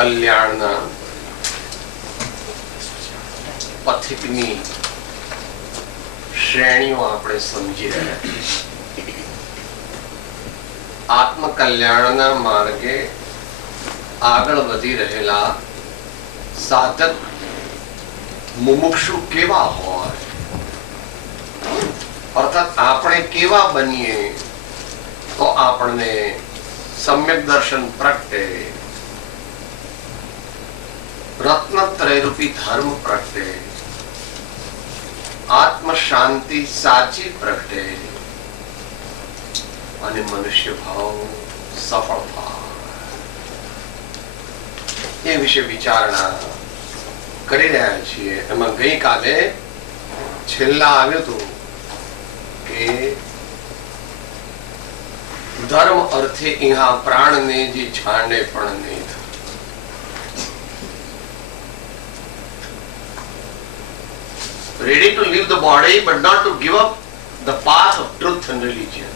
કલ્યાણના પથિકની શ્રેણીઓ આપણે સમજી રહ્યા છીએ. આત્મકલ્યાણના માર્ગે આગળ વધી રહેલા સાધક મુમુક્ષુ કેવા હોય, અર્થાત આપણે કેવા બનીએ તો આપણને સમ્યક દર્શન પ્રગટે, રત્નત્રય રૂપી ધર્મ પ્રગટે, આત્મ શાંતિ સાચી પ્રગટે અને મનુષ્ય ભાવ સફળ થાય, એ વિશે વિચારણા કરી રહ્યા છીએ. એમાં ગઈકાલે છેલ્લા આવ્યું હતું કે ધર્મ અર્થે ઇહા પ્રાણને જે છાંડે પણ નહીં. Ready to leave the body but not to give up the path of truth and religion.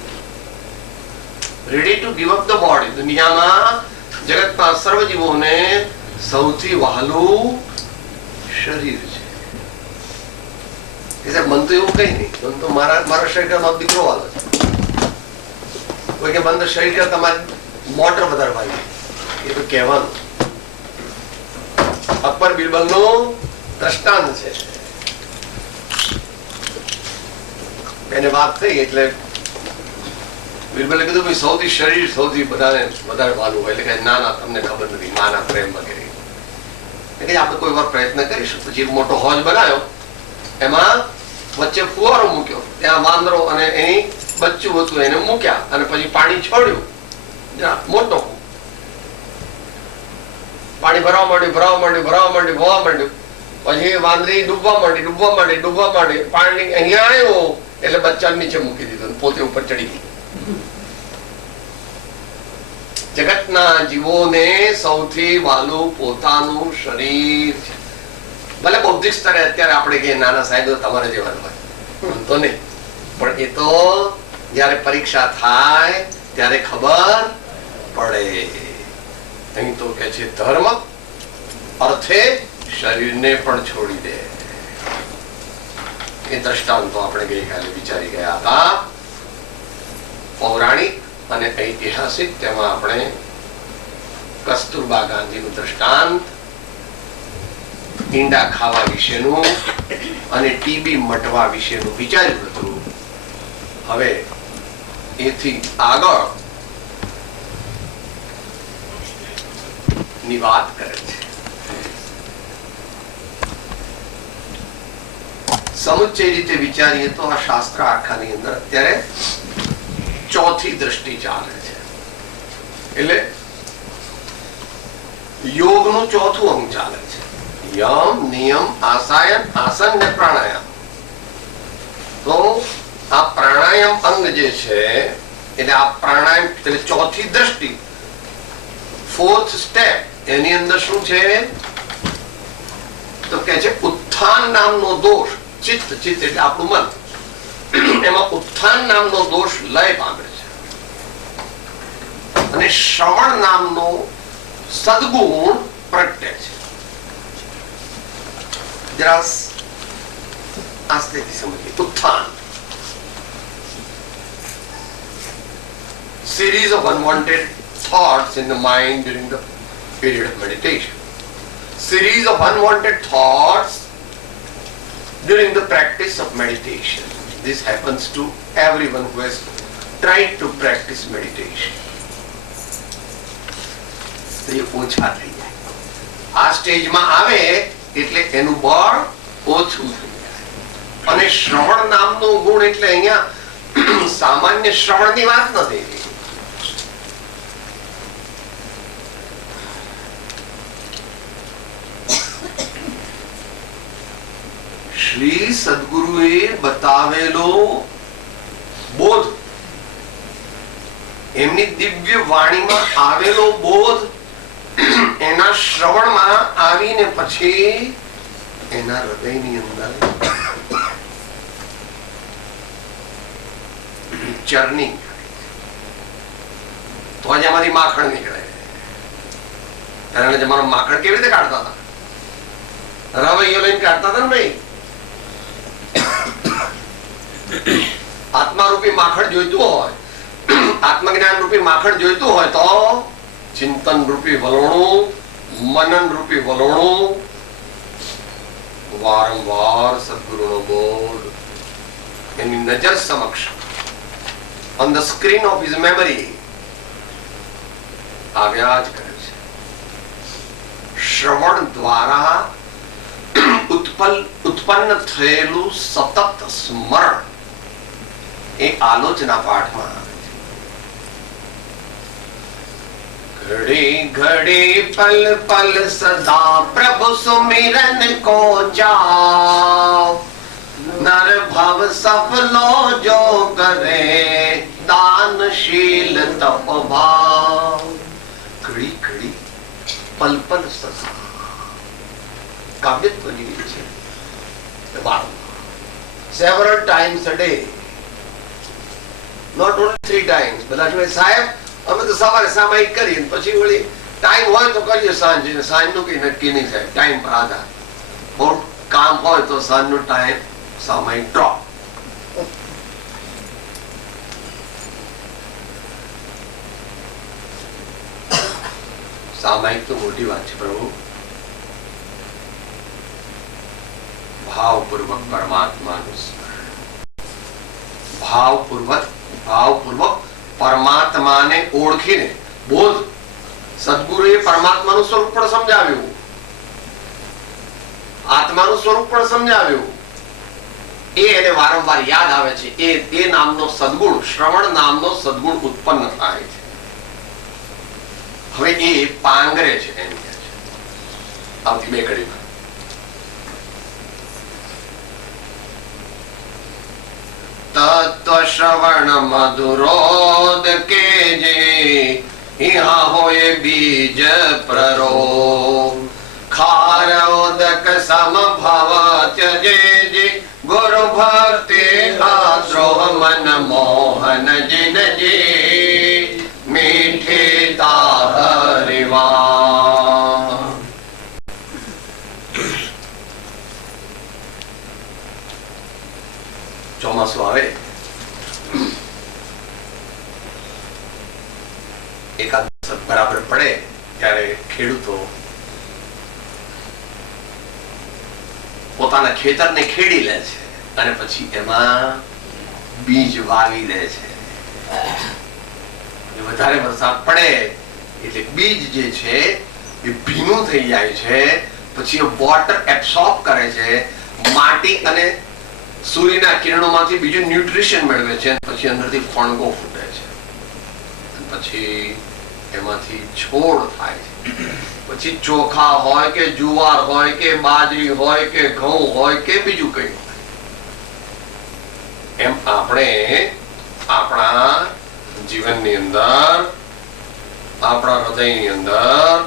Ready to give up the body. દુનિયામાં જગતમાં સર્વ જીવોને સૌથી વહાલું શરીર છે. મન તો એવું કઈ નહીં, મન તો મારા શરીર કરતા દીકરો વાલો છે. કોઈ કે મન તો શરીર કરતા તમારી મોટર વધારે વાલી, એ તો કહેવાનું. અકબર બિરબલ નું દ્રષ્ટાંત છે. એને વાત થઈ એટલે બિરબલે કીધું ભાઈ સૌથી શરીર સૌથી બધાને વધારે વાલું હોય. એટલે કે ના ના તમને ખબર નથી, માના પ્રેમ વગેરે. એટલે આપણે કોઈ વાર પ્રયત્ન કરીશું. પછી મોટો હોજ બનાવ્યો, એમાં વચ્ચે ફુવારો મૂક્યો, ત્યાં વાંદરો અને એની બચ્ચું હતું એને મૂક્યા અને પછી પાણી છોડ્યું. મોટો પાણી ભરવા માંડ્યું. પછી વાંદરી ડૂબવા માંડી. પાણી અહીંયા આવ્યો એટલે બચ્ચા નીચે મૂકી દીધું, પોતે ઉપર ચડી ગઈ. જગતના જીવોને સૌથી વાલું પોતાનું શરીર છે. ભલે બૌદ્ધિક સ્તરે અત્યારે આપણે કે નાના સાહેબ તમારે જેવાનું હોય તો નહીં, પણ એ તો જયારે પરીક્ષા થાય ત્યારે ખબર પડે. અહીં તો કે છે ધર્મ અર્થે શરીરને પણ છોડી દે. એ દ્રષ્ટાંતો આપણે ગઈકાલે વિચારી ગયા હતા. પૌરાણિક અને ઐતિહાસિક, તેમાં આપણે કસ્તુરબા ગાંધીનું દ્રષ્ટાંત, ઈંડા ખાવા વિશેનું અને ટીબી મટવા વિશેનું વિચાર્યું હતું. હવે એથી આગળ ની વાત કરે છે. સમુચ્ચય રીતે વિચારીએ તો આ શાસ્ત્ર આખાની અંદર અત્યારે ચોથી દ્રષ્ટિ ચાલે છે. એટલે યોગનું ચોથું અંગ ચાલે છે. યમ, નિયમ, આસાયન, આસન ને પ્રાણાયામ. તો આ પ્રાણાયામ અંગ જે છે, એટલે આ પ્રાણાયામ એટલે ચોથી દ્રષ્ટિ, ફોર્થ સ્ટેપ, એની અંદર શું છે તો કે છે ઉત્થાન નામનો દોષ. ચિત્ત એટલે આપણું મન, એમાં ઉત્થાન નામનો દોષ લય પામે છે અને શ્રવણ નામનો સદગુણ પ્રગટે છે. જરા આસ્તેથી સમજીએ. ઉત્થાન, series of unwanted thoughts in the mind during the period of meditation. Series of unwanted thoughts during the practice of meditation. This happens to everyone who has tried to practice meditation. એ ઓછા થઈ જાય. આ સ્ટેજમાં આવે એટલે એનું બળ ઓછું થઈ જાય. અને શ્રવણ નામનો ગુણ એટલે અહીંયા સામાન્ય શ્રવણની વાત નથી. શ્રી સદગુરુએ બતાવેલો બોધ, એમની દિવ્ય વાણીમાં આવેલો બોધ એના શ્રવણમાં આવીને પછી એના હૃદયની અંદર ચર્નિંગ, તો આજે આમાંથી માખણ નીકળે. પહેલાના જમાનામાં માખણ કેવી રીતે કાઢતા હતા? રવૈયો લઈને કાઢતા હતા ને ભાઈ. આત્મારૂપી માખણ જોઈતું હોય, આત્મજ્ઞાન રૂપી માખણ જોઈતું હોય તો ચિંતન રૂપી વલોણું, મનન રૂપી વલોણું, વારંવાર સદગુરુનો બોધ એની નજર સમક્ષ on the screen of his memory આવ્યા જ કરે છે. શ્રવણ દ્વારા ઉત્પન્ન થયેલું સતત સ્મરણ એ આલોચના પાઠમાં આવે છે. ઘડી ઘડી પલ પલ સદા પ્રભુ સુમિરન કો જાઓ, નર ભવ સફલો જો કરે દાનશીલ તપ ભાવ. ઘડી ઘડી પલ પલ સદા કાવ્યત્વ જેવી છે. Several times a day, not only 3 times. બધા જોડે સાહેબ અમે તો સવારે સામાયિક કરીએ પછી વળી ટાઈમ હોય તો કરીએ સાંજે. સાંજનું કઈ નક્કી નહીં થાય, ટાઈમ પર આધાર. બહુ કામ હોય તો સાંજનો ટાઈમ સામાયિક ડ્રોપ. સામાયિક તો મોટી વાત છે પ્રભુ. ભાવપૂર્વક પરમાત્માનું સ્મરણ, ભાવપૂર્વક પરમાત્માને ઓળખીને બોધ. સદગુરુએ પરમાત્માનું સ્વરૂપ પણ સમજાવ્યું, આત્માનું સ્વરૂપ પણ સમજાવ્યું. એ એને વારંવાર યાદ આવે છે. એ નામનો સદગુણ, શ્રવણ નામનો સદગુણ ઉત્પન્ન થાય છે. હવે એ પાંગરે છે એમ કહે છે આવતી 2 કડીમાં. તત્વ શ્રવણ મધુરોદ કે જે यहाँ होए बीज प्ररो, खार उदक समभव त्यजे जे गुरु भक्ति द्रोह मन मोहन जिन जे मीठे ताहरिवा. ચોમાસું આવે, એકાદ બરાબર પડે ત્યારે ખેડૂતો પોતાના ખેતરને ખેડી લે છે અને પછી એમાં બીજ વાવી દે છે. વધારે વરસાદ પડે એટલે બીજ જે છે એ ભીનું થઈ જાય છે. પછી એ વોટર એબ્સોર્બ કરે છે, માટી અને સૂર્યના કિરણોમાંથી બીજું ન્યુટ્રિશન મેળવે છે. પછી અંદરથી ફણગો ફૂટે છે, પછી એમાંથી છોડ થાય છે. પછી ચોખા હોય કે જુવાર હોય કે બાજરી હોય કે ઘઉં હોય કે બીજું કઈ હોય, એમ આપણે આપણા જીવનની અંદર, આપણા હૃદયની અંદર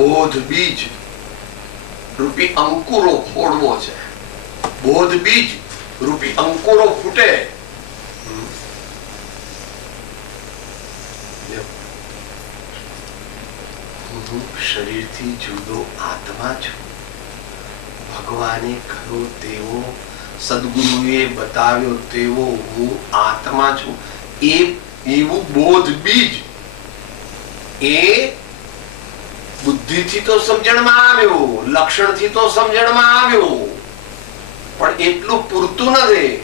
બોધ બીજ રૂપી અંકુરો ફોડવો છે. બોધ બીજ રૂપી અંકુરો ફૂટે. હું શરીરથી જુદો આત્મા છું. ભગવાને કહ્યું તેવો, સદગુરુએ બતાવ્યો તેવો હું આત્મા છું. એવું બોધ બીજ એ બુદ્ધિથી તો સમજણમાં આવ્યું, લક્ષણથી તો સમજણમાં આવ્યું, પણ એટલું પૂરતું નથી.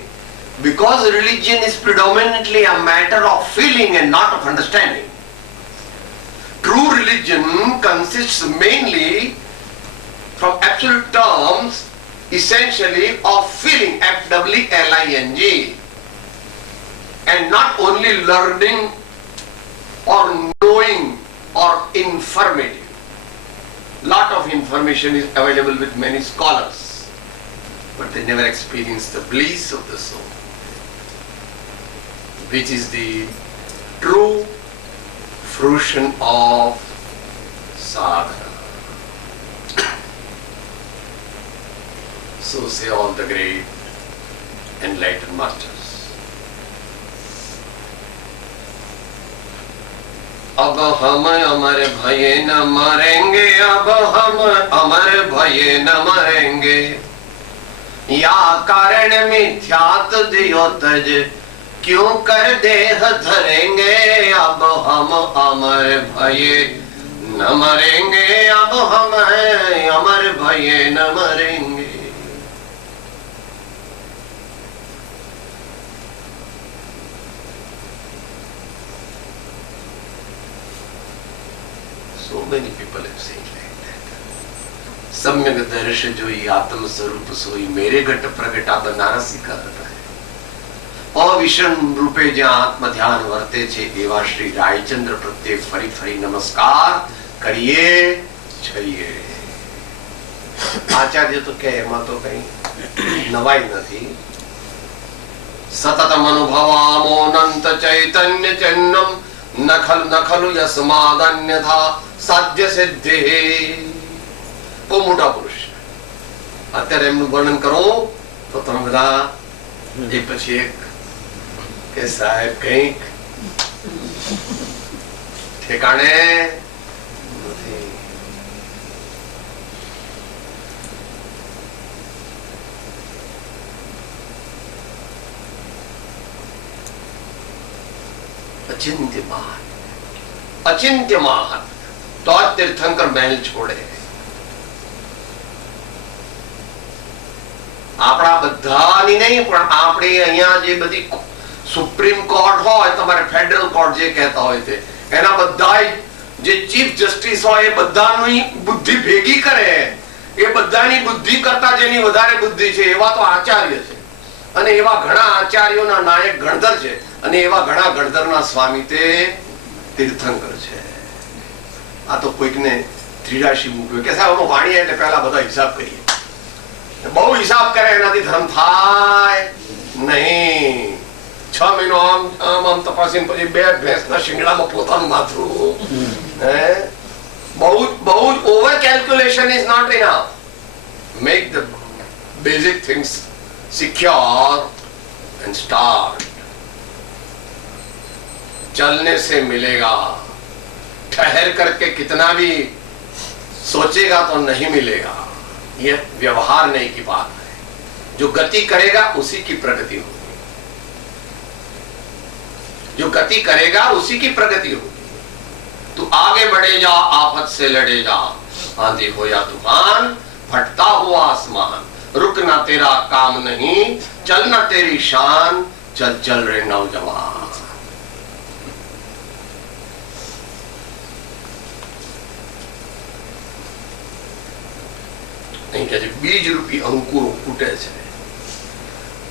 Because religion is predominantly a matter of feeling and not of understanding. True religion consists mainly, from absolute terms, essentially of feeling, F-W-L-I-N-G, and not only learning or knowing or informative. Lot of information is available with many scholars, but they never experience the bliss of the soul, which is the true fruition of sadhana. So say all the great enlightened masters. अब हम अमर भये न मरेंगे, अब हम अमर भये न मरेंगे। या कारण मिथ्यात दियो तज, क्यों कर देह धरेंगे। अब हम अमर भये न मरेंगे, अब हम अमर भये न मरेंगे। So many people have said like that. सम्यक दर्श जोई आत्म स्वरूप सोई, मेरे घट प्रगटा बनारस सीखा था। अविषण रूपे ज्યાં આત્મ ધ્યાન વર્તે છે એવા શ્રી રાયચંદ્ર પ્રત્યે ફરી ફરી નમસ્કાર કરીએ છીએ। આચાર્ય તો કે એમાં તો કઈ નવાઈ નથી। સતતમ અનુભવામો અનંત ચૈતન્ય ચન્નમ, નખલ નખલુ યસ્માદન્યથા સાધ્ય સિદ્ધિ। બહુ મોટા પુરુષ, અત્યારે એમનું વર્ણન કરો તો તમે બધા એક પછી એક કે સાહેબ કઈક ઠેકાણે નથી। अचिंत्य महान, अचिंत्य महान तो आज तीर्थंकर महल छोड़े। આપણા બધાની નહીં, પણ આપણે અહીંયા જે બધી સુપ્રીમ કોર્ટ હોય, તમારે ફેડરલ કોર્ટ જે કહેતા હોય તે, એના બધા જે ચીફ જસ્ટિસ હોય એ બધાની બુદ્ધિ ભેગી કરે, એ બધાની બુદ્ધિ કરતા જેની વધારે બુદ્ધિ છે એવા તો આચાર્ય છે, અને એવા ઘણા આચાર્યોના નાયક ગણધર છે, અને એવા ઘણા ગણધરના સ્વામી તે તીર્થંકર છે। આ તો કોઈકને ત્રિરાશી મૂક્યો કે સાહેબ વાણીએ એટલે પહેલા બધા હિસાબ કરીએ, બહુ હિસાબ કરે એનાથી ધર્મ થાય નહીં। 6 મહિનો આમ આમ આમ તપાસીને પછી 2 ભેંસના શિંગડામાં પોતાનું માથું, બહુ બહુ over calculation is not enough. Make the basic things secure and start. चलने से मिलेगा, ठहर करके कितना भी सोचेगा तो नहीं मिलेगा। यह व्यवहार नहीं की बात है। जो गति करेगा उसी की प्रगति होगी, जो गति करेगा उसी की प्रगति होगी। तू आगे बढ़े जा, आफत से लड़े जा, आंधी हो या तूफान, फटता हुआ आसमान, रुकना तेरा काम नहीं, चलना तेरी शान, चल चल रे नौजवान। बीज रूपी अंकुर फूटे छे।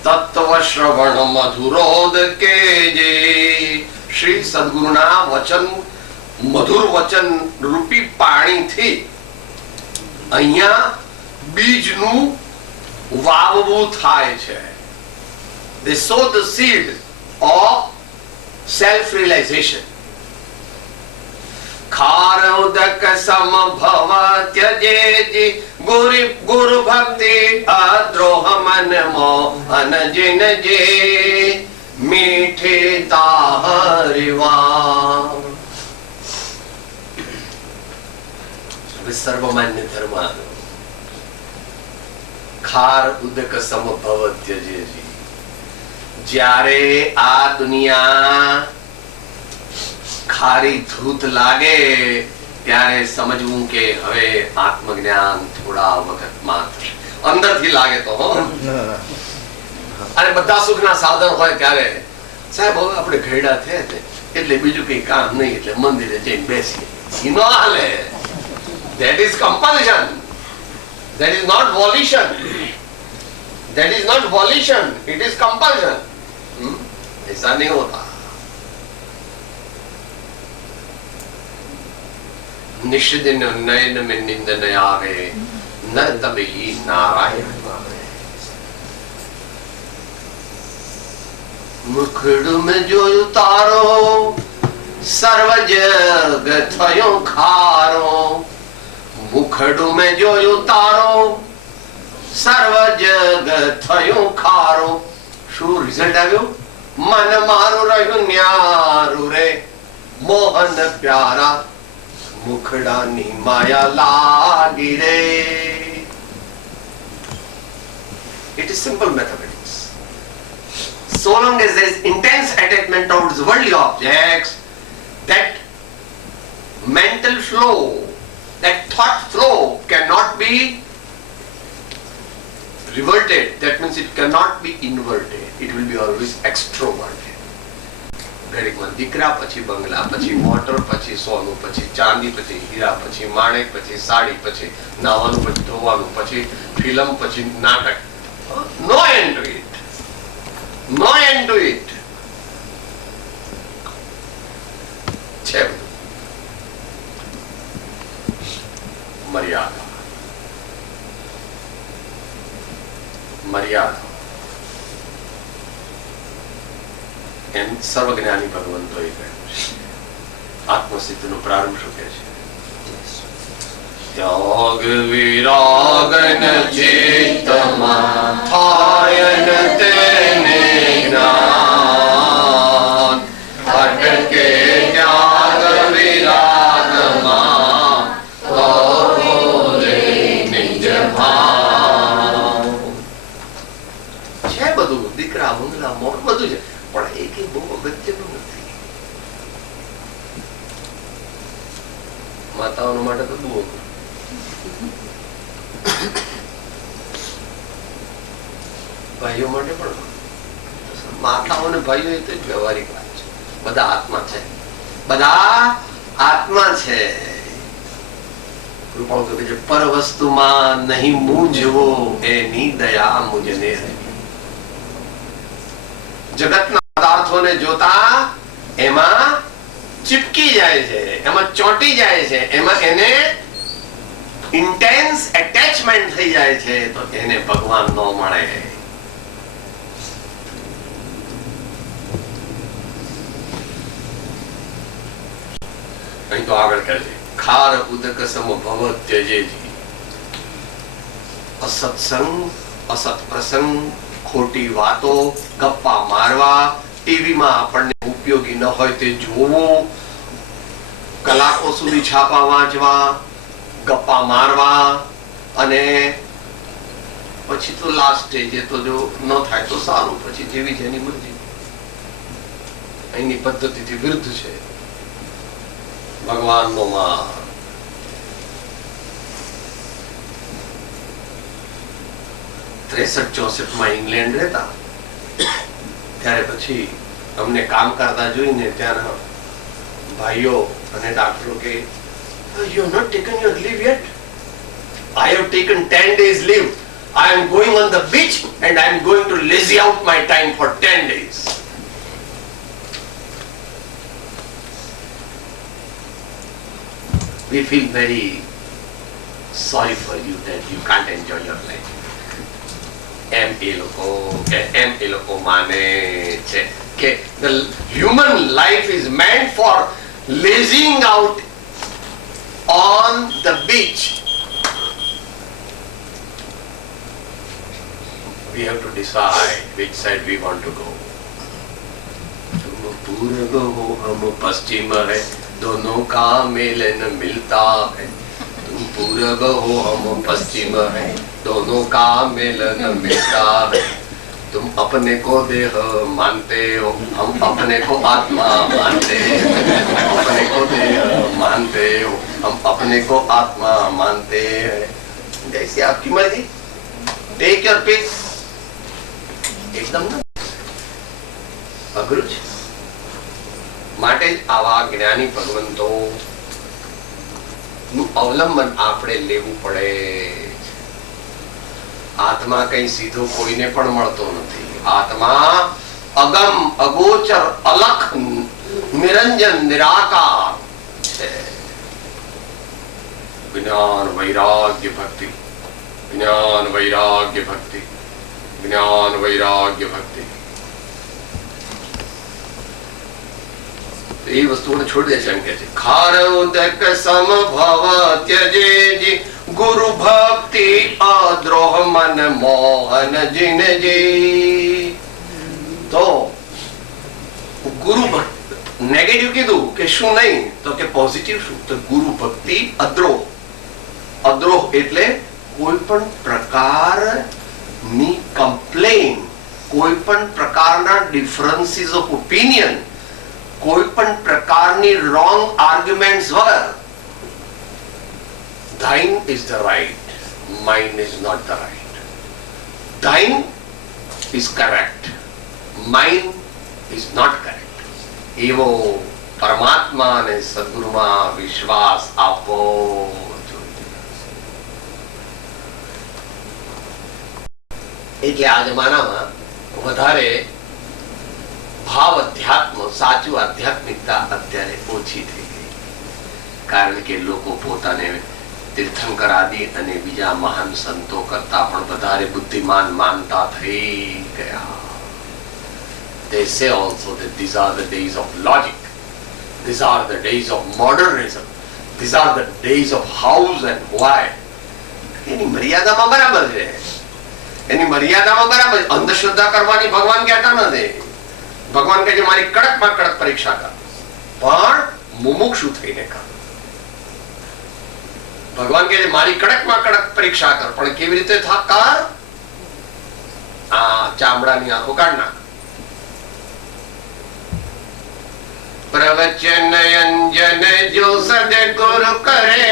तत्व श्रवण मधुरोद के जे, श्री सद्गुरुना वचन मधुर वचन रूपी पाणी थी अहिया बीजनु वावવું થાય છે। They sow the seed of self realization। खार उदक सम भव त्यजेति, गुरु गुरु भक्ति अद्रोह मन मोहन जिन जे, मीठे ताहरिवा। सर्वमान्य धर्म खार उदक सम भव त्यजेति। જ્યારે આ દુનિયા ખારી ધૂત લાગે ત્યારે સમજવું કે હવે આત્મજ્ઞાન થોડા વખતમાં થશે। અંદરથી લાગે તો હો, અને બધા સુખના સાધન હોય ત્યારે સાહેબ હવે આપણે ઘરડા થયા છે એટલે બીજું કઈ કામ નહીં એટલે મંદિરે જઈને બેસીએ, ઈ ન હાલે। That is compulsion, that is not volition, that is not volition, it is compulsion। ऐसा नहीं होता। निष्दिन नयन में निंद न आवे, न तब ही नारायण पावे। मुखड़ में जो उतारो, सर्व जग थयो खारो। मुखड़ में जो उतारो, सर्व जग थयो खारो। શું રિઝલ્ટ આવ્યું? મન મારું રહ્યું ન્યારું રે, મોહન પ્યારા મુખડાની માયા લાગી રે. It is simple mathematics. So long as there is intense attachment towards worldly objects, that mental flow, that thought flow cannot be reverted. That means it cannot be inverted. It will be always extroverted. ઘડીકમાં દીકરા, પછી બંગલા, પછી motor, પછી સોનું, પછી ચાંદી, પછી હીરા, પછી માણેક, પછી સાડી, પછી નાવાનું, પછી ધોવાનું, પછી ફિલ્મ, પછી નાટક. No end to it. No end to it. છે મર્યાદા. મર્યાદા એમ સર્વજ્ઞાની ભગવંતોએ કહ્યું છે. આત્મસિદ્ધિનો પ્રારંભ શું કહે છે? ત્યાગ વિરાગન ચિત્તમાં થાય ન તેને જ્ઞાન. અટકે ત્યાગ વિરાગમાં તો રે નિજ ભાવ. છે બધું, દીકરા, બંગલા, મોટ બધું છે, પણ એક બહુ અગત્યનું નથી. માતાઓનો માટે તો બહુ ભાઈઓ માટે પણ. માતાઓ અને ભાઈઓ એ તો વ્યવહારિક વાત છે. બધા આત્મા છે, બધા આત્મા છે. કૃપાળુ કહે છે પર વસ્તુમાં નહીં મૂંઝવો એની દયા મુજને રહી. જગતના પદાર્થોને જોતા એમાં ચીપકી જાય છે, એમાં ચોંટી જાય છે, એમાં એને ઇન્ટેન્સ એટેચમેન્ટ થઈ જાય છે, તો એને ભગવાન ન મળે. અહીં તો આગળ કહે છે ખાર ઉદક સમ ભવ ત્યજેજી. અસત્સંગ, અસત પ્રસંગ, ખોટી વાતો, ગપ્પા મારવા, ટીવીમાં આપણને ઉપયોગી ન હોય તે જોવું, કલાકો સુધી છાપા વાંચવા, ગપ્પા મારવા, અને પછી તો લાસ્ટ સ્ટેજે તો જો ન થાય તો સારું, પછી જેવી જેની મરજી. અહીંની પદ્ધતિથી વિરુદ્ધ છે. ભગવાનનો માર્ગ. 63-64 ઇંગ્લેન્ડ રહેતા, ત્યારે પછી અમને કામ કરતા જોઈને ત્યાંના ભાઈઓ અને ડાક્ટરો કે you have not taken your leave yet? I have taken 10 days leave. I am going on the beach and I am going to lazy out my time for 10 days. We feel very sorry for you that you can't enjoy your life. એમ એ લોકો માને છે કે the human life is meant for lazing out on the beach. We have to decide which side we want to go. तुम पूर्व हो हम पश्चिम है, दोनों का मेल न मिलता है. तुम पूर्व हो हम पश्चिम है, दोनों का मेल न मिलता है. तुम अपने को देह मानते हो, हम अपने को आत्मा मानते हैं. अपने को देह मानते हो, हम अपने को आत्मा मानते हैं. जैसे आपकी मर्जी. Take your peace. एकदम અઘરું છે. માટે જ આવા જ્ઞાની ભગવંતો નું અવલંબન આપણે લેવું પડે. આત્મા કઈ સીધો કોઈને પણ મળતો નથી. આત્મા અગમ, અગોચર, અલખ, નિરંજન, નિરાકાર છે. જ્ઞાન વૈરાગ્ય ભક્તિ, જ્ઞાન વૈરાગ્ય ભક્તિ, જ્ઞાન વૈરાગ્ય ભક્તિ. એ વસ્તુઓને છોડી દે છે. એમ કે છે ખાર ઉદક સમભવ ત્યજેજી, ગુરુ ભક્તિ અદ્રોહ મન મોહન જીનજી. તો ગુરુ ભક્તિ નેગેટિવ કીધું કે શું નહીં, તો કે પોઝિટિવ શું, તો ગુરુ ભક્તિ અદ્રોહ. અદ્રોહ એટલે કોઈ પણ પ્રકારની કમ્પ્લેન, કોઈ પણ પ્રકારના ડિફરન્સીસ ઓફ ઓપિનિયન, કોઈ પણ પ્રકારની રોંગ આર્ગ્યુમેન્ટ્સ વગર thine is the right, mine is not the right. Thine is correct, mine is not correct. એવો પરમાત્મા અને સદગુરુમાં વિશ્વાસ આપવો જોઈએ. એટલે આ જમાનામાં વધારે ભાવ અધ્યાત્મ, સાચું આધ્યાત્મિકતા અત્યારે ઓછી થઈ ગઈ. કારણ કે લોકો પોતાને તીર્થંકર આદિ અને બીજા મહાન સંતો કરતા પણ વધારે બુદ્ધિમાન માનતા થઈ ગયા. They say also that these are the days of logic, these are the days of modernism, these are the days of hows and why. એની મર્યાદામાં બરાબર છે, એની મર્યાદામાં બરાબર. અંધશ્રદ્ધા કરવાની ભગવાન કહેતા નથી. ભગવાન કહે છે મારી કડકમાં કડક પરીક્ષા કર, પણ મુમુક્ષુ થઈને કર. ભગવાન કહે છે મારી કડકમાં કડક પરીક્ષા કર, પણ કેવી રીતે કર? આ ચામડાની આંખો કાઢ નાખ. प्रवचन अंजन जो सदगुरु करे,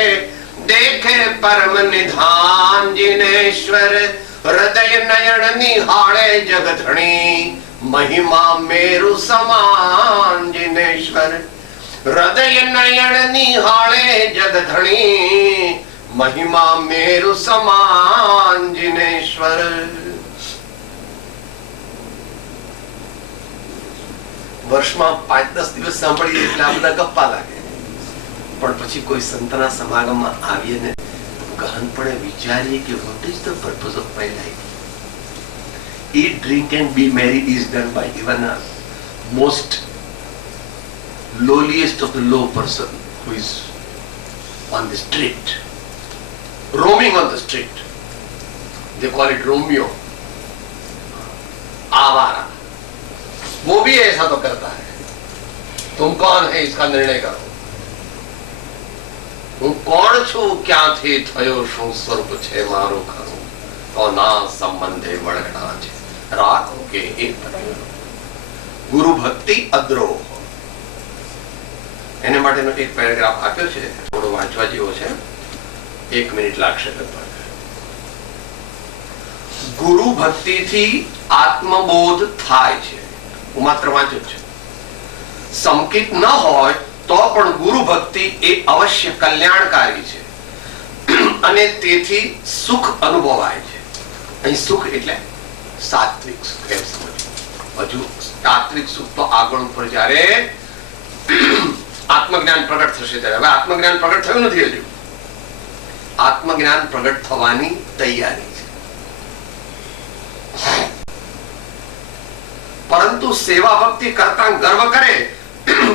देखे परम निधान जिनेश्वर. हृदय नयन निहाळे जगधणी, महिमा मेरु समान जिनेश्वर. हृदय नयन निहाळे जगधणी, महिमा मेरु समान जिनेश्वर. વર્ષમાં 5-10 દિવસ સાંભળીએ એટલે આ બધા ગપ્પા લાગે, પણ પછી કોઈ સંતના સમાગમમાં આવીએ ને ગહનપણે વિચારીએ કે what is the purpose of my life? Eat, drink and be merry is done by even a most lowliest of the low person who is on the street, roaming on the street. They call it Romeo, आवारा. वो भी ऐसा तो करता है. तुम कौन है इसका निर्णय करो. હું કોણ છું, ક્યાંથી થયો, શું સ્વરૂપ છે મારું ખરું, કોના સંબંધે વળગણા છે, રાખો કે એક ગુરુ ભક્તિ અદ્રોહ. એને માટેનો એક પેરેગ્રાફ આપ્યો છે, થોડો વાંચવા જેવો છે, 1 મિનિટ લાગશે લગભગ. ગુરુ ભક્તિથી આત્મબોધ થાય છે. હું માત્ર વાંચું છું. સંકિત ન હોય તો પણ ગુરુ ભક્તિ એ અવશ્ય કલ્યાણકારી છે અને તેથી સુખ અનુભવાય છે. અહીં સુખ એટલે સાત્વિક સુખ એમ સમજો. હજુ સાત્વિક સુખ તો આગળ ઉપર જ્યારે આત્મજ્ઞાન પ્રગટ થશે ત્યારે. હવે આત્મજ્ઞાન પ્રગટ થયું નથી હજુ, આત્મજ્ઞાન પ્રગટ થવાની તૈયારી છે. પરંતુ સેવા ભક્તિ કરતા ગર્વ કરે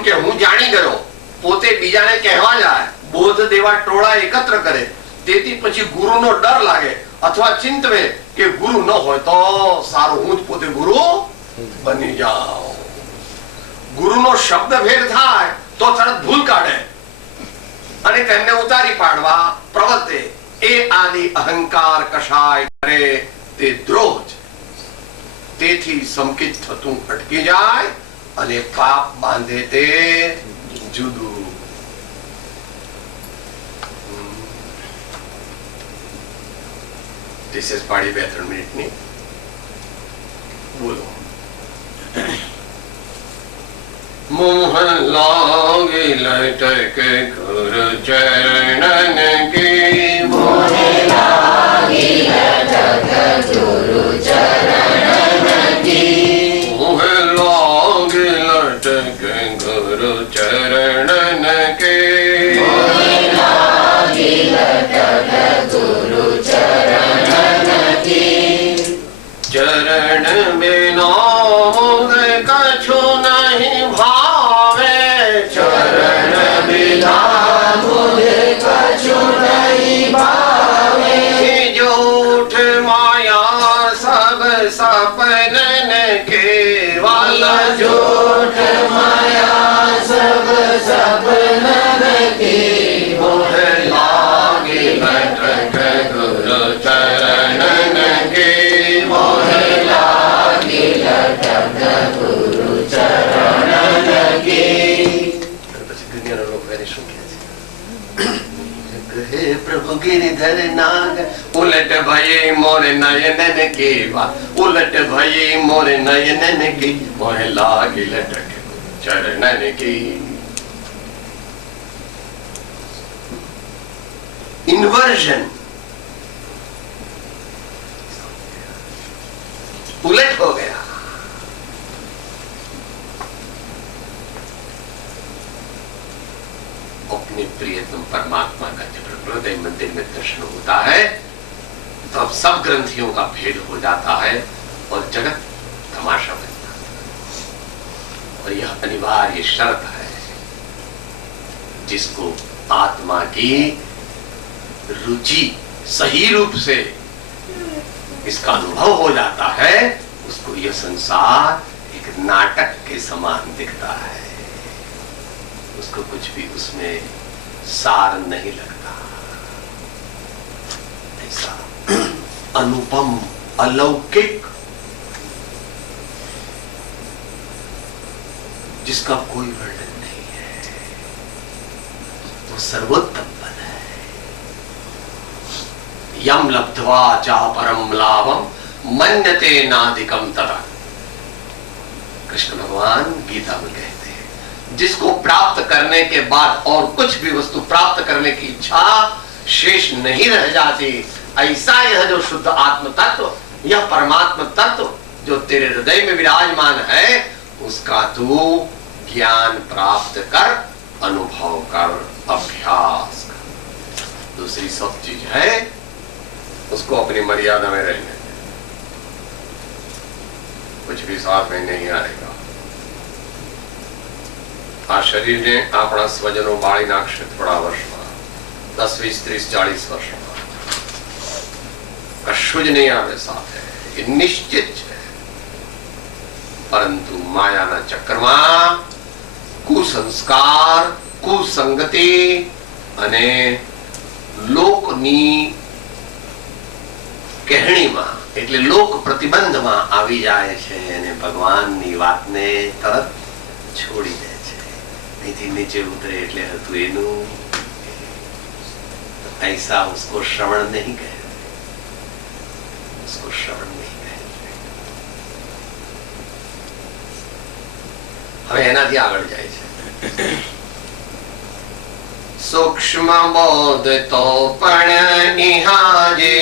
કે હું જાણી ગયો, પોતે બીજાને કહેવા જાય, બોધ દેવા ટોળા એકત્ર કરે, તેથી પછી ગુરુનો ડર લાગે અથવા ચિંતવે કે ગુરુ ન હોય તો સારું, હું જ પોતે ગુરુ બની જાઉં. ગુરુનો શબ્દ ભેદ થાય તો તરત ભૂલ કાઢે અને તેમને ઉતારી પાડવા પ્રવર્તે. એ આદિ અહંકાર કશાય કરે તે દ્રોહ છે. તેથી સંકિત થતું અટકી જાય અને પાપ બાંધે તે જુદું. રિસેસ પાડી 2-3 મિનિટની. બોલો. મોહ લાગે લટક ગુરુ ચરણન કી, મોહ લાગે લટક ગુરુ ચરણન કી, મોહ લાગે લટક ગુરુ ચરણન કી, મોહ લાગે લટક ગુરુ ચરણન કી. ચરણ બિના મુખ કછું નહીં ભાવે, ચરણ બિના મુખ કછું નહીં ભાવે. જૂઠ માયા સબ સપન કેવલ, જૂઠ માયા प्रभु गिरिधर नाग, उलट भये मोरे नयनन केवा, उलट भये मोरे नयनन के, मोहे लागे लटक चरणन की। इन्वर्जन, उलट हो गया। अपने प्रियतम परमात्मा का जब हृदय मंदिर में दर्शन होता है तो अब सब ग्रंथियों का भेद हो जाता है और जगत तमाशा बनता है। और यह अनिवार्य शर्त है, जिसको आत्मा की रुचि सही रूप से इसका अनुभव हो जाता है, उसको यह संसार एक नाटक के समान दिखता है। उसको कुछ भी उसमें सार नहीं लगता। ऐसा अनुपम, अलौकिक, जिसका कोई वर्णन नहीं है, वो सर्वोत्तम पद है। यम लब्ध्वा चा परम लाभम मन्यते नाधिकम तथा। कृष्ण भगवान गीता में कहते हैं, जिसको प्राप्त करने के बाद और कुछ भी वस्तु प्राप्त करने की इच्छा शेष नहीं रह जाती, ऐसा यह जो शुद्ध आत्म तत्व, यह परमात्मा तत्व जो तेरे हृदय में विराजमान है, उसका तू ज्ञान प्राप्त कर, अनुभव कर, अभ्यास कर। दूसरी सब चीज है, उसको अपनी मर्यादा में रहने दे, कुछ भी साथ में नहीं आएगा। आ शरीर ने अपना स्वजनों बाળી નાખશે થોડા વર્ષમાં, 10, 20, 30, 40 વર્ષમાં કશું જ નહીં આવે સાથે, એ નિશ્ચિત છે। પરંતુ માયાના ચક્કરમાં કુસંસ્કાર, કુસંગતિ અને લોકની કહેણીમાં એટલે લોક પ્રતિબંધમાં આવી જાય છે અને ભગવાનની વાતને તરત છોડી દે છે। નીચે नीचे उतरे એટલે હતું એનું, ऐसा उसको श्रवण नहीं कहते, उसको श्रवण नहीं कहते। હવે એનાથી આગળ જાય છે। સૂક્ષ્મ બોધ તો પણ નિહાજે,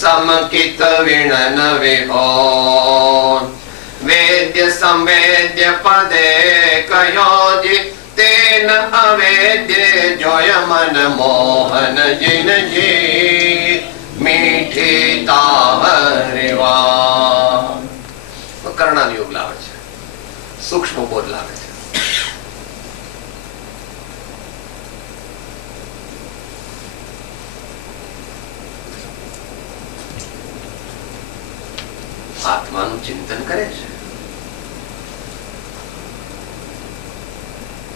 સમકિત વિણન વિહોર, વેદ્ય સંવેદ્ય પદે કયોજી, તેન અવેદ્ય જોય મન મોહન જીન જી, મીઠી તાવરેવા। કરણાનો યોગ લાવે છે, સૂક્ષ્મ બોધ લાવે છે। આત્માનું ચિંતન કરે છે,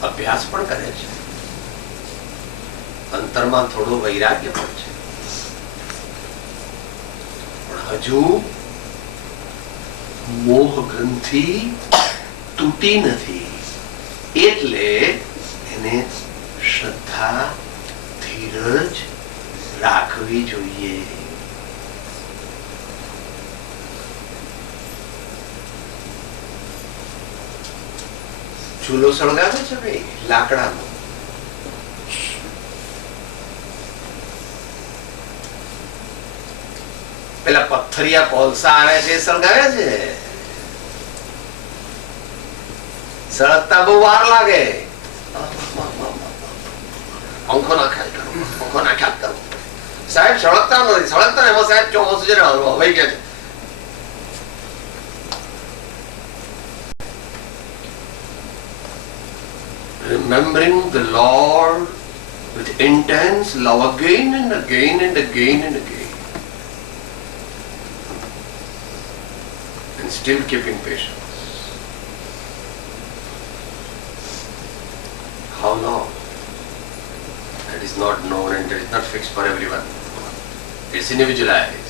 અભ્યાસ પણ કરે છે, અંતરમાં થોડો વૈરાગ્ય પણ છે, પણ હજુ મોહ ગ્રંથિ તૂટી નથી, એટલે એને શ્રદ્ધા, ધીરજ રાખવી જોઈએ। ચૂલો સળગાવે છે ભાઈ લાકડાનો, પેલા પથ્થરિયા કોલસા આવે છે સળગાવે છે, સળગતા બહુ વાર લાગે, પંખો નાખ્યા કરો, પંખો નાખ્યા કરો, સાહેબ સળગતા નથી, સળગતા એમાં સાહેબ ચોમાસું જરા હવાઈ ગયા છે। Remembering the Lord with intense love again and again and again and again, and still keeping patience. How long? That is not known and that is not fixed for everyone. It's individualized.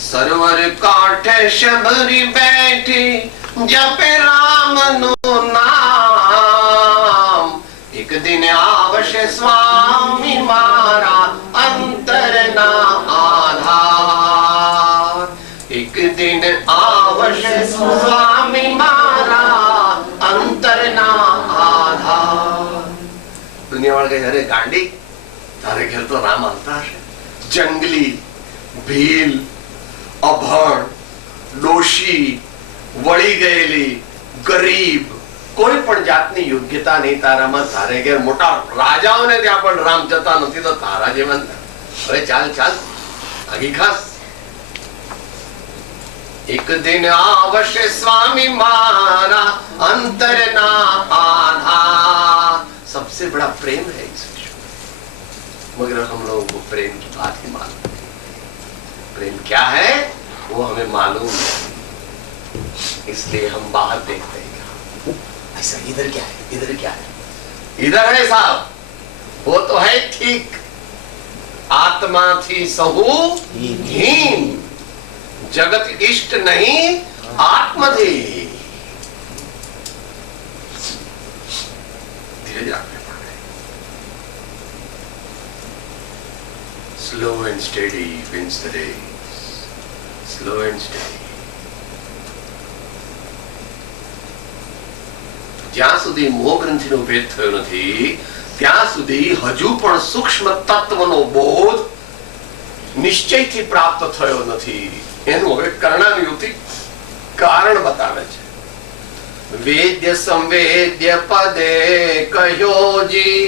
सरोवर कांठे शबरी बैठी, जपे राम नु नाम, एक એક દિન આવશે સ્વામી મારા અંતરના આધાર. એક દિન આવશે સ્વામી મારા અંતરના આધાર. દુનિયાવાળા કહે, અરે ગાંડી, તારે ઘેર તો રામ આવતા હશે. જંગલી, ભીલ, અભણ, ડોશી, વળી ગયેલી, ગરીબ, કોઈ પણ જાતની યોગ્યતા નહીં તારામાં. તારે ઘેર મોટા રાજાઓને ત્યાં પણ રામ જતા નથી, તો તારા જેવા. હવે ચાલ ચાલ આગી ખાસ. એક દિન આવશે સ્વામી મારા અંતરના आधार. सबसे बड़ा प्रेम है इस विश्व में, मगर हम लोगों को प्रेम की बात ही मालूम. प्रेम क्या है वो हमें मालूम नहीं, इसलिए हम बाहर देखते हैं ऐसा. इधर क्या है, इधर क्या है, इधर है साहब, वो तो है ठीक. आत्मा थी सहु हीन, जगत इष्ट नहीं आत्म थी. धीरज रखने पड़ रहे. Slow and steady wins the race. Slow and steady. જ્યાં સુધી મોહ ગ્રંથિનો ભેદ થયો નથી ત્યાં સુધી હજુ પણ સૂક્ષ્મ તત્વનો બોધ નિશ્ચયથી પ્રાપ્ત થયો નથી. એનું હવે કર્ણાનુયુક્તિ કારણ બતાવે છે. વેદ્ય સંવેદ્ય પદે કયોજી.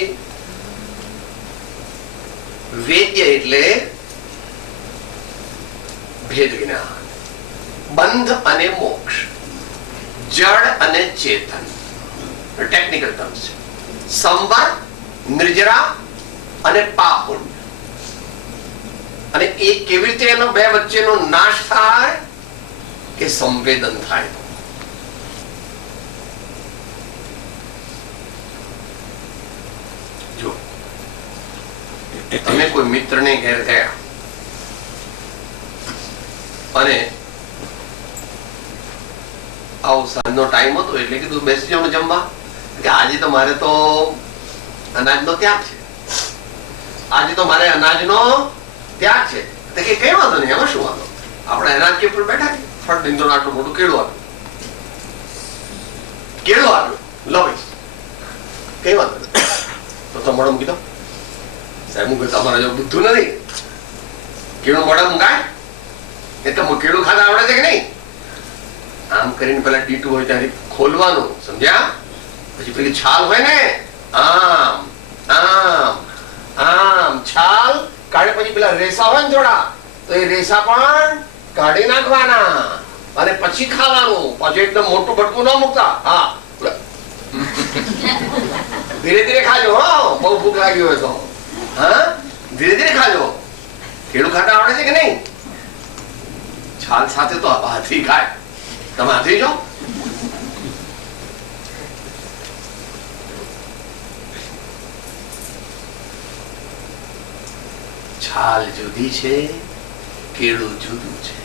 વેદ્ય એટલે ભેદ જ્ઞાન, બંધ અને મોક્ષ, જડ અને ચેતન, ટેકનિકલ ટર્મ્સ છે. સંવર, નિર્જરા અને પાપુણ. અને એ કેવી રીતે એનો બે વચ્ચેનો નાશ થાય કે સંવેદન થાય. જો તમે કોઈ મિત્રને ઘેર ગયા અને આવો સાંજનો ટાઈમ હતો એટલે કીધું બેસી જાવ જમવા, કે આજે તો મારે તો અનાજનો ત્યાગ છે, આજે તો મારે અનાજનો ત્યાગ છે. તો કે કઈ વાંધો નહીં, એમાં શું વાંધો, આપણે અનાજ કે ઉપર બેઠા છીએ. ફટ નિંદો આટલું મોટું કેળું આપ્યું, કેળું આપ્યું, લો ભાઈ કઈ વાંધો નહીં. તો મોઢા મૂકી દો સાહેબ, હું તમારા જો બુદ્ધું નથી, કેળું મોઢા મૂકાય એ તો કેળું ખાતા આવડે છે કે નહીં? આમ કરીને પેલા ટીટું હોય ત્યારે ખોલવાનું, સમજ્યા? પછી પેલી છાલ હોય ને, આમ આમ આમ છાલ કાઢે, પછી પેલા રેસા હોય ને થોડા, તો એ રેસા પણ કાઢી નાખવાના અને પછી ખાવાનું. પછી એકદમ મોટું બટકું ન મૂકતા. હા, ધીરે ધીરે ખાજો. હો, બહુ ભૂખ લાગી હોય તો હા ધીરે ધીરે ખાજો. કેળું ખાતા આવડે છે કે નહીં? છાલ સાથે તો હાથી ખાય. તમે હાથી છો? છાલ જુદી છે, કેળું જુદું છે.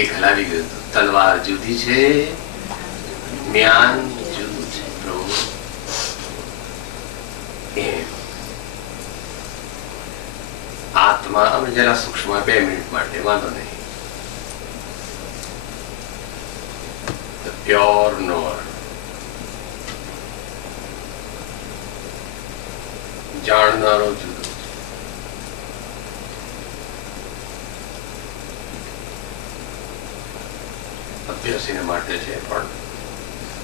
એક હલાવી ગયું. તલવાર જુદી છે, જ્ઞાન જુદું છે. પ્રભુ એમ આત્મા અમે જરા સૂક્ષ્મ 2 મિનિટ માટે વાંધો નહીં. પ્યોર નોર જાણનારો જુદો છે. અભ્યાસીને માટે છે, પણ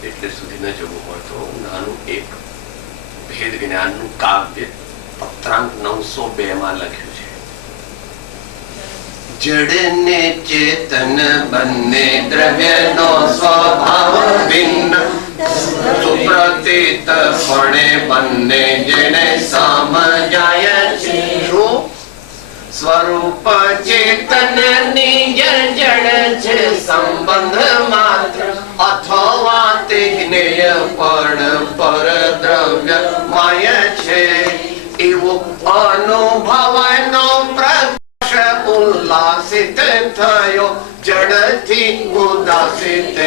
એટલે સુધી ન જવું હોય તો નાનું એક ભેદ જ્ઞાનનું કાવ્ય પત્રાંક 902 માં લખ્યું છે. જડ ને ચેતન બંને દ્રવ્યનો સ્વભાવ ભિન્ન, સુપ્રતીત પણે બંને જેને સમજાય છે. શું સ્વરૂપ ચેતન ની જડ છે સંબંધ માત્ર, અથવા તે જ્ઞેય પણ પર દ્રવ્ય માય છે. એવો અનુભવનો પ્રકાશ ઉલ્લાસિત થયો, જડથી ઉદાસિત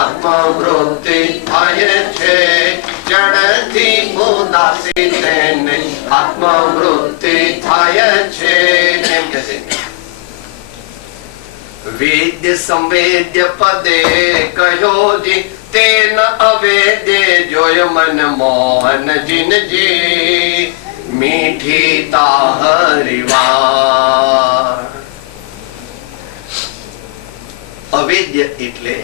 આત્મવૃત્તિ થાય છે. જડ જડથી ઉદાસી તેને આત્મવૃત્તિ થાય છે. એમ કે છે વેદ્ય સંવેદ્ય પદે કહ્યો જી તેન અવેદ્ય જોય મન મોહન જીનજી મીઠી તાહરી વાણ. અવેદ્ય એટલે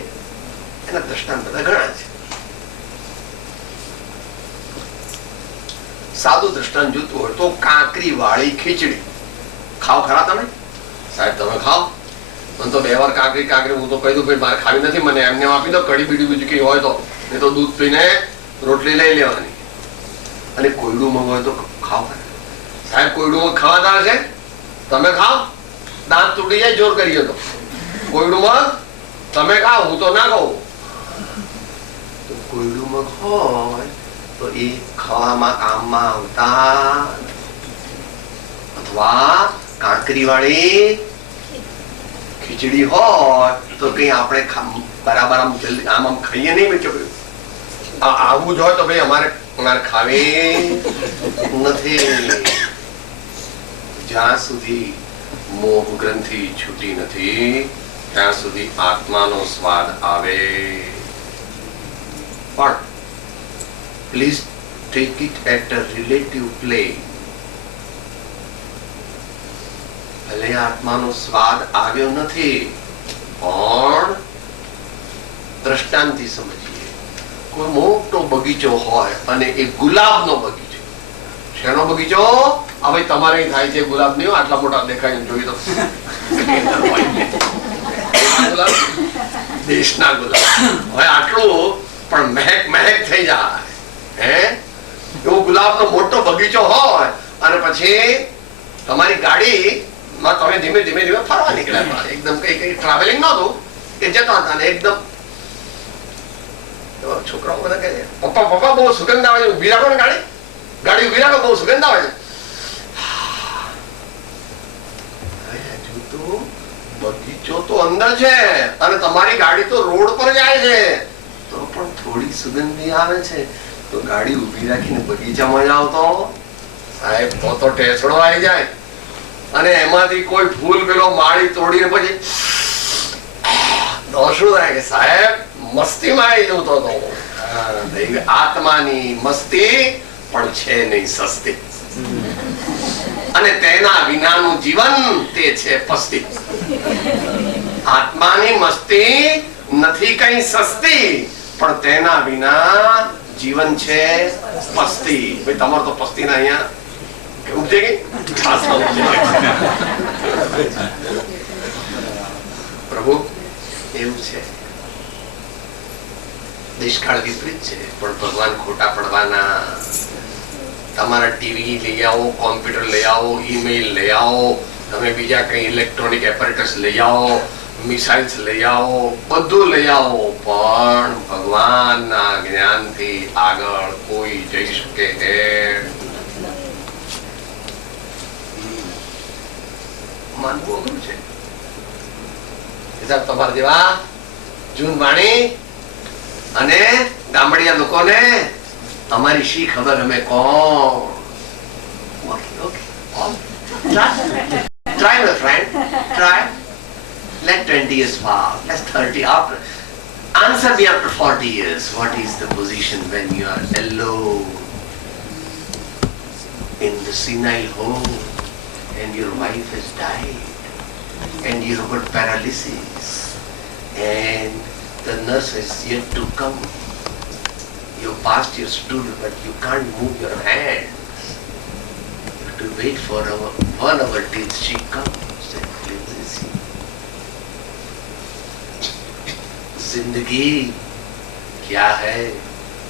એના દ્રષ્ટાંત બધા ઘણા છે. સાદું દ્રષ્ટાંત જોતું હોય તો કાંકરી વાળી ખીચડી ખાવ ખરા તમે? સાહેબ તમે ખાવ? મને તો 2 વાર કાંકરી હું તો કહી દઉં ભાઈ મારે ખાવી નથી, મને એમને આપી દો, કઢી બીડી બીજું કઈ હોય તો, નહીં તો દૂધ પીને રોટલી લઈ લેવાની. અને કોયડું મગ હોય તો ખાવ સાહેબ? કોયડું મગ ખાવાના છે? તમે ખાવ? દાંત તૂટી જાય જોર કરીએ તો. કોયડું મગ તમે ખાઓ, હું તો ના ખાઉં. તો કોયડું મગ હોય તો એ ખાવામાં કામમાં આવતા, અથવા કાંકરી વાળી ખીચડી હોય તો કઈ આપણે બરાબર આમ ખાઈએ નહીં. આવું જ હોય તો ભાઈ અમારે ખાવી નથી. જ્યાં સુધી મોહ ગ્રંથિ છૂટી નથી ત્યાં સુધી આત્માનો સ્વાદ આવે. પણ please take it at a relative plane. ભલે આત્માનો સ્વાદ આવ્યો નથી પણ દ્રષ્ટાંતથી સમજીએ. કોઈ મોટો બગીચો હોય અને એ ગુલાબનો બગીચો. શેનો બગીચો? આ ભાઈ તમારે થાય છે ગુલાબ નહીં, આટલા મોટા દેખાય જોઈ તો દેશના ગુલાબ હોય આટલું, પણ મહેક મહેક થઈ જાય. એવો ગુલાબનો મોટો બગીચો હોય અને પછી તમારી ગાડી તમે ધીમે ધીમે ધીમે ફરવા નીકળ્યા. એકદમ કઈ ટ્રાવેલિંગ નહોતું, એ જતા હતા ને એકદમ છોકરાઓ બધા કહે પપ્પા પપ્પા બહુ સુગંધ આવે છે, ઉભી રાખો ને ગાડી ઉભી રાખો, બહુ સુગંધ આવે છે. બગીચો તો અંદર છે અને તમારી ગાડી તો રોડ પર જાય છે, તો પણ થોડી સુગંધ આવે છે. તો ગાડી ઉભી રાખીને બગીચામાં જાવ તો સાહેબ તો ટેસડો આવી જાય અને એમાંથી કોઈ ફૂલ પેલો માળી તોડીને પછી શું થાય કે સાહેબ મસ્તીમાં આવી જતો હતો. આત્માની મસ્તી પણ છે નહીં સસ્તી, અને તેના વિનાનું જીવન તે છે પસ્તી. આત્માની મસ્તી નથી કઈ સસ્તી, પણ તેના વિના જીવન છે પસ્તી. ભાઈ તમારે તો પસ્તી ના અહીંયા ઉપજે ગઈ. પ્રભુ એવું છે, દેશકાળ વિપરીત છે, પણ ભગવાન ખોટા પડવાના. તમારા ટીવી લઈ આવો, કોમ્પ્યુટર લઈ આવો, ઈમેલ લઈ આવો, તમે બીજા કઈ ઇલેક્ટ્રોનિક એપરેટસ લઈ આવો, મિસાઇલ્સ લઈ આવો, બધું લઈ આવો, પણ ભગવાનના જ્ઞાનથી આગળ કોઈ જઈ શકે માનવું અઘરું છે. તમારા જેવા જૂન વાણી અને ગામડિયા લોકોને અમારી શી ખબર, અમે કોણ. Try my friend, try. Let 20 years pass, let 30 after. Answer me after 40 years. What is the position when you are alone in the senile home and your wife has died and you have got paralysis and the nurse has yet to come. You passed your stool but you can't move your hands. You have to wait for 1 hour till she comes and cleanses you. जिंदगी क्या है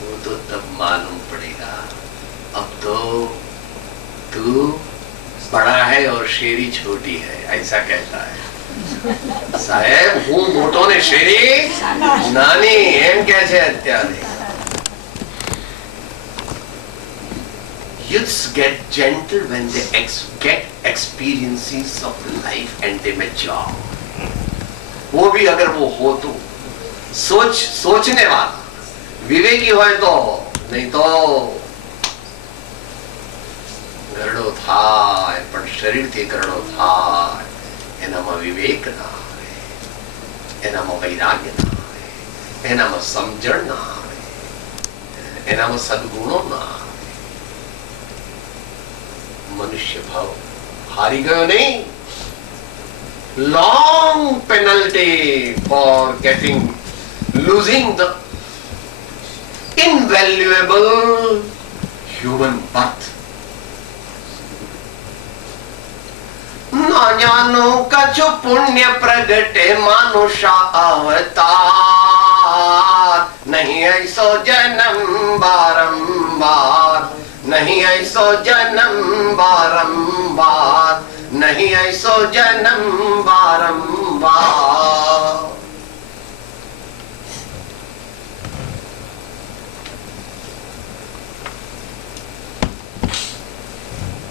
वो तो तब मालूम पड़ेगा. अब तो तू बड़ा है और शेरी छोटी है, ऐसा कहता है. साहेब હું મોટો ને શેરી નાની એમ કે છે અત્યારે. Youths get gentle when they get experiences of life and they mature. वो भी अगर वो हो तो सोचने वाला विवेकी હોય તો નહીં તો ગરડો થાય પણ શરીરથી ગરડો થાય, એનામાં વિવેક ના આવે, એનામાં વૈરાગ્ય ના આવે, એનામાં સમજણ ના આવે, એનામાં સદગુણો ના આવે. મનુષ્ય ભાવ હારી ગયો નહીં. Long penalty for losing the invaluable human birth. ના જાનું કછુ પુણ્ય પ્રગટે માનુષા અવતાર, નહીં ऐसो જન્મ બારંબાર, નહીં ऐसो જન્મ બારંબાર, નહીં ऐसो જન્મ બારંબાર.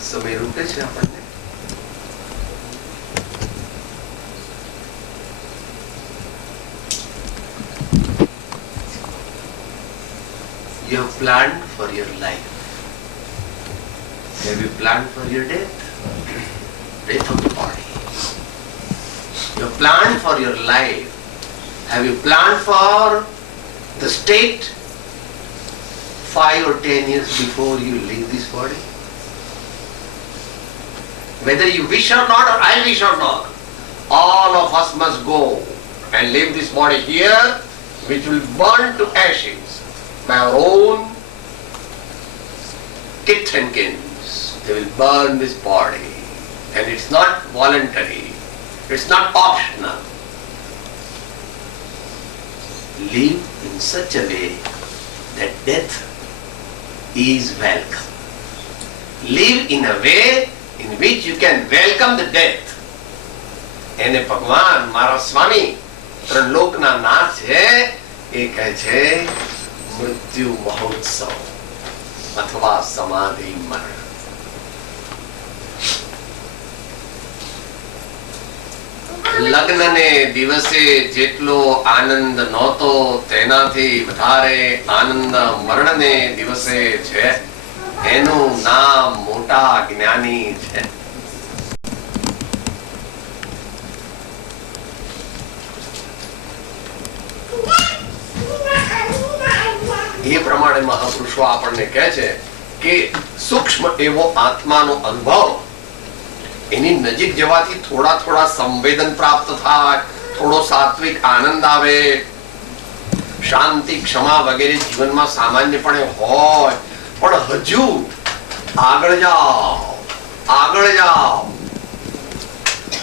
સમય રૂપે છે આપણને. You have planned for your life. Have you planned for your death? Death of the body. You have planned for your life. Have you planned for the state 5 or 10 years before you leave this body? Whether you wish or not, or I wish or not, all of us must go and leave this body here, which will burn to ashes by our own kith and kins. They will burn this body, and it's not voluntary, it's not optional. Live in such a way that death is welcome. Live in a way in which you can welcome the death. એને ભગવાન મારા સ્વામી ત્રણ લોકના નાથ છે, એ કહે છે મૃત્યુ મહોત્સવ અથવા સમાધિ મરણ. લગ્નને દિવસે જેટલો આનંદ નહોતો તેનાથી વધારે આનંદ મરણને દિવસે છે. એનું નામ મોટા જ્ઞાની છે. એ પ્રમાણે મહાપુરુષો આપણને કહે છે કે સૂક્ષ્મ એવો આત્માનો અનુભવ, એની નજીક જવાથી થોડા થોડા સંવેદન પ્રાપ્ત થાય, થોડો સાત્વિક આનંદ આવે, શાંતિ ક્ષમા વગેરે જીવનમાં સામાન્યપણે હોય, પણ હજુ આગળ જાઓ.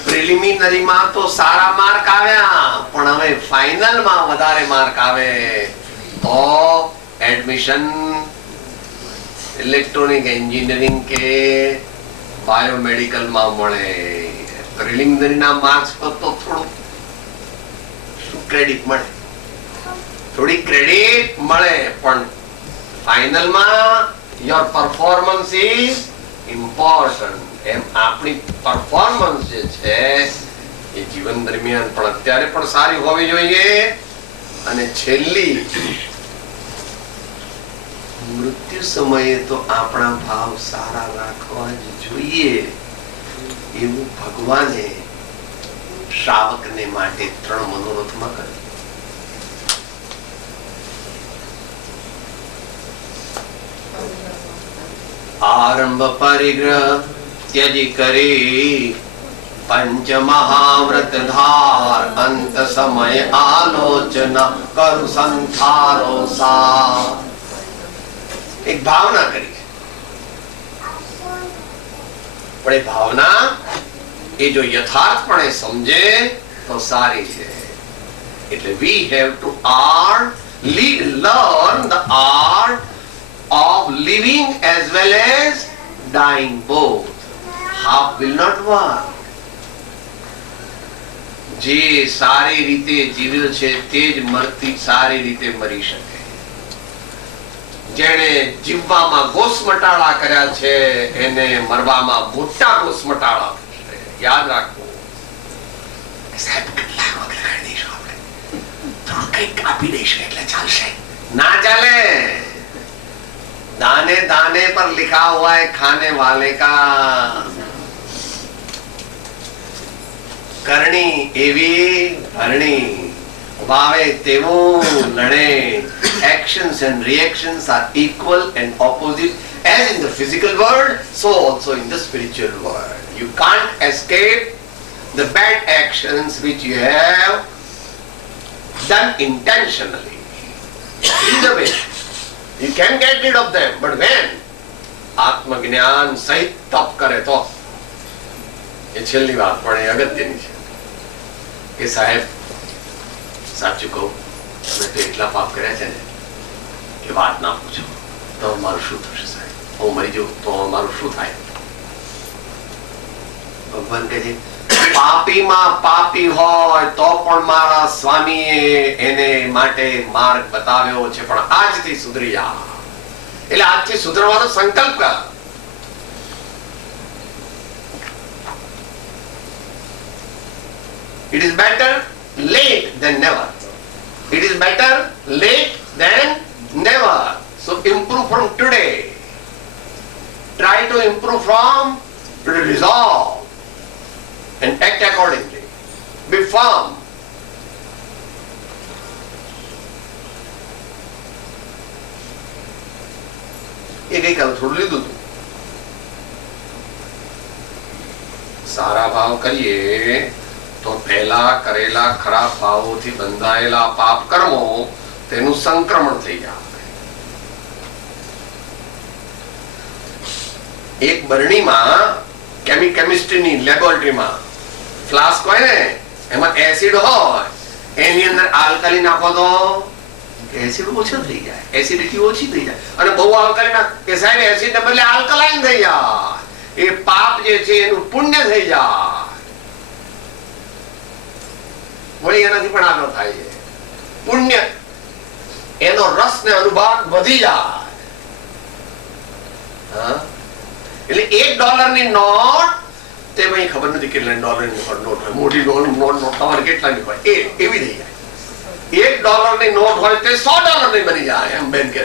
પ્રિલિમિનરીમાં તો સારા માર્ક આવ્યા, પણ હવે ફાઇનલમાં વધારે માર્ક આવે તો એડમિશન ઇલેક્ટ્રોનિક એન્જિનિયરિંગ કે બાયોમેડિકલ માં મળે. પ્રિલિમિનરીના માર્ક્સ પર તો થોડું શું ક્રેડિટ મળે, થોડી ક્રેડિટ મળે, પણ ફાઇનલમાં યોર પરફોર્મન્સ ઇઝ ઇમ્પોર્ટન્ટ. એમ આપણી પરફોર્મન્સ જે છે એ જીવન દરમિયાન પણ અત્યારે પણ સારી હોવી જોઈએ, અને છેલ્લી મૃત્યુ સમયે તો આપણા ભાવ સારા રાખવા જ જોઈએ. એવું ભગવાને શ્રાવકને માટે 3 મનોરથમાં કર્યું. આરંભ પરિગ્રહ ત્યજી કરી પંચ મહાવ્રત ધાર, અંત સમય આલોચના કરુ સંથારો સાર. એક ભાવના કરી, પણ એ ભાવના એ જો યથાર્થપણે સમજે તો સારી છે. એટલે we have to learn the art of living as well as dying both. Half will not work. જે સારી રીતે જીવ્યો છે તે જ મરતી સારી રીતે મરી શકે. જેણે જીવવામાં ગોસમટાળા કર્યા છે એને મરવામાં મોટા ગોસમટાળા થશે. યાદ રાખવું. સાહેબ કેટલા વખત કરી દઈશું આપણે, થોડું કંઈક આપી દઈશું એટલે ચાલશે. ના ચાલે. दाने दाने पर लिखा हुआ है खाने वाले का. करणी एवी भरणी, વાવે તેવું લણે. Actions and reactions are equal and opposite, as in the physical world, so also in the spiritual world. You can't escape the bad actions which you have done intentionally. Either way, you can get rid of them, but when આત્મજ્ઞાન સહિત તપ કરે તો. એ છેલ્લી વાત પણ એ અગત્યની છે કે સાહેબ સાચું કહું, તમે તો એટલા પાપ કર્યા છે ને કે વાત ના પૂછો. તો મારું શું થશે સાહેબ? હું મરી જાઉં તો મારું શું થાય? ભગવાન કહે છે પાપીમાં પાપી હોય તો પણ મારા સ્વામીએ એને માટે માર્ગ બતાવ્યો છે, પણ આજથી સુધરી જા. એટલે આજથી સુધરવાનો સંકલ્પ કર. It is better late than never. It is better late than never. So improve from today. Try to improve from today. Resolve and act accordingly. Be firm. એ ગઈકાલે થોડું લીધું હતું. સારા ભાવ કરીએ તો પહેલા કરેલા ખરાબ ભાવોથી બંધાયેલા પાપ કર્મો તેનું સંક્રમણ થઈ જાય. એક બરણીમાં કેમિસ્ટ્રીની લેબોરેટરીમાં ફ્લાસ્ક હોય ને, એમાં એસિડ હોય, એની અંદર આલ્કાલી નાખો તો એસિડ ઓછો થઈ જાય, એસિડિટી ઓછી થઈ જાય. અને બહુ આલ્કાલી નાખ કે સાહેબ એસિડ ને બદલે આલ્કલાઇન થઈ જાય. એ પાપ જે છે એનું પુણ્ય થઈ જાય. વળી એનાથી પણ આગળ થાય છે પુણ્ય. એનો રસ ને અનુભાગ વધી જાય. એટલે $1 ની નોટ તે ભાઈ ખબર નથી કેટલા ડોલરની નોટ હોય, મોટી નોટ તમારે કેટલાની હોય એ એવી થઈ જાય. $1 ની નોટ હોય તે $100 ની બની જાય, એમ બેન કે.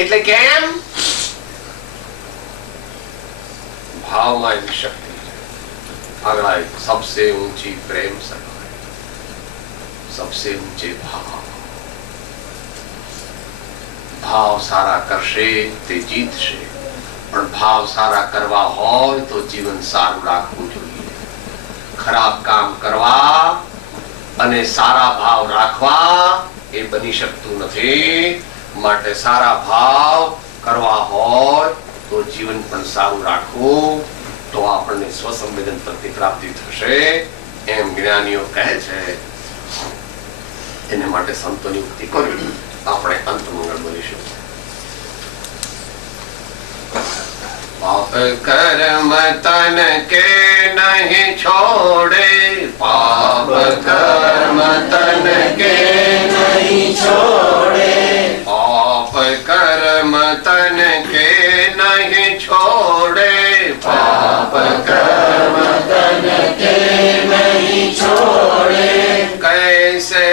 એટલે કેમ? ભાવમાં એની શક્તિ. આગળ सबसे ऊंची प्रेम सगाई, सबसे ऊंचे भाव. ભાવ સારા કરશે તે જીતશે, પણ ભાવ સારા કરવા હોય તો જીવન સારું રાખવું જોઈએ. ખરાબ કામ કરવા અને સારા ભાવ રાખવા એ બની શકતું નથી. માટે સારા ભાવ કરવા હોય તો જીવન પણ સારું રાખવું, તો આપણને સ્વસંવેદન પદની પ્રાપ્તિ થશે, એમ જ્ઞાનીઓ કહે છે. એને માટે સંતોની ઉક્તિ કરી આપણે અંતમંગળ બનીશું. પાપ કર્મ તન કે નહીં છોડે, પાપ કર્મ તન કે નહીં છોડે, પાપ કર્મ તન કે નહીં છોડે, પાપ કર્મ તન કે નહીં છોડે. कैसे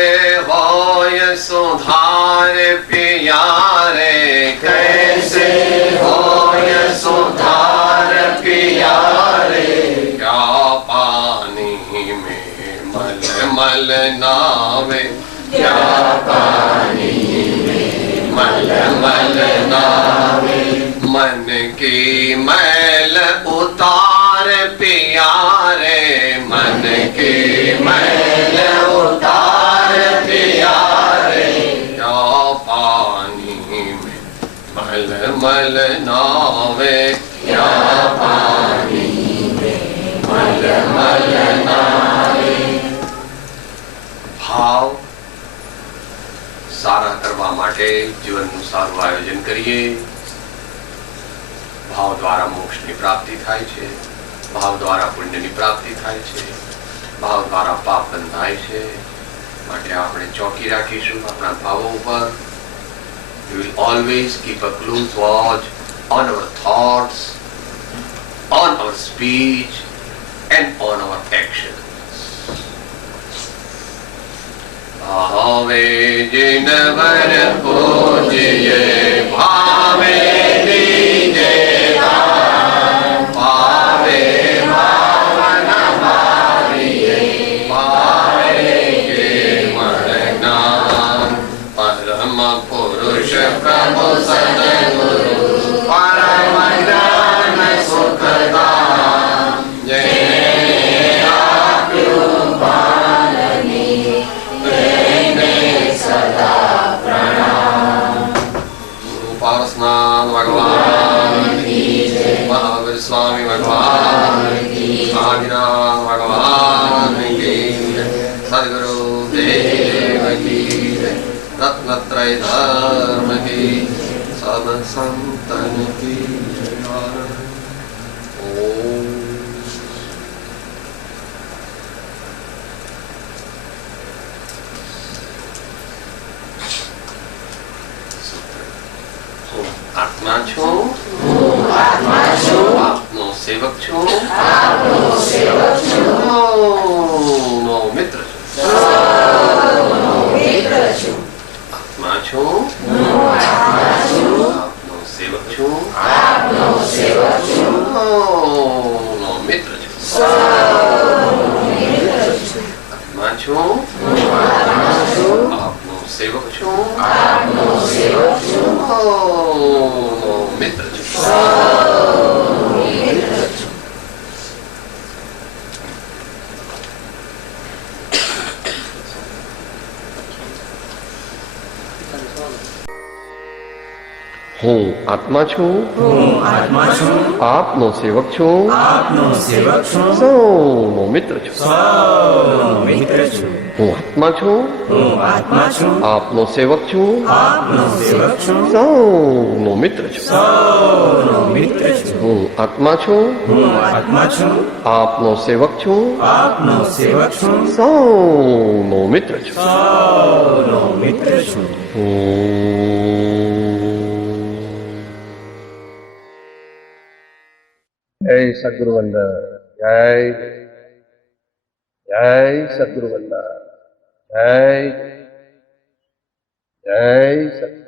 होय सुधार प्यारे, कैसे होय सुधार प्यारे. क्या पानी में मल मल नावे, क्या पानी में मल मल नावे. मन की मैल उतार प्यारे, मन की मैल उतार प्यारे. क्या पानी में मल मल नावे, क्या पानी में मल मल नावे. ભાવ સારા કરવા માટે જીવનનું સારું આયોજન કરીએ. ભાવ દ્વારા મોક્ષની પ્રાપ્તિ થાય છે, ભાવ દ્વારા પુણ્યની પ્રાપ્તિ થાય છે, ભાવ દ્વારા પાપ બંધાય છે. માટે આપણે ચોકી રાખીશું આપણા ભાવો ઉપર. We will always keep a close watch on our thoughts, on our speech and on our actions. भावे जिनवर पूजिए ત્રય ધર્મ કી સબ સંતન કી જય. ઓમ. આત્મા છું, આપનો સેવક છું, સૌનો મિત્ર છું. આત્મા છું, આપનો સેવક છું, સૌનો મિત્ર છું. આત્મા છું, આપનો સેવક છું, સૌનો મિત્ર છું. હું આત્મા છું, આપનો સેવક છું, સૌનો મિત્ર છું. હું આત્મા છું, આપનો સેવક છું, સૌનો મિત્ર છું. હું આત્મા છું, આપનો સેવક છું, સૌનો મિત્ર છું. જય સદગુરુ વંદન. જય જય સદગુરુ વંદન. જય જય સદગુરુ.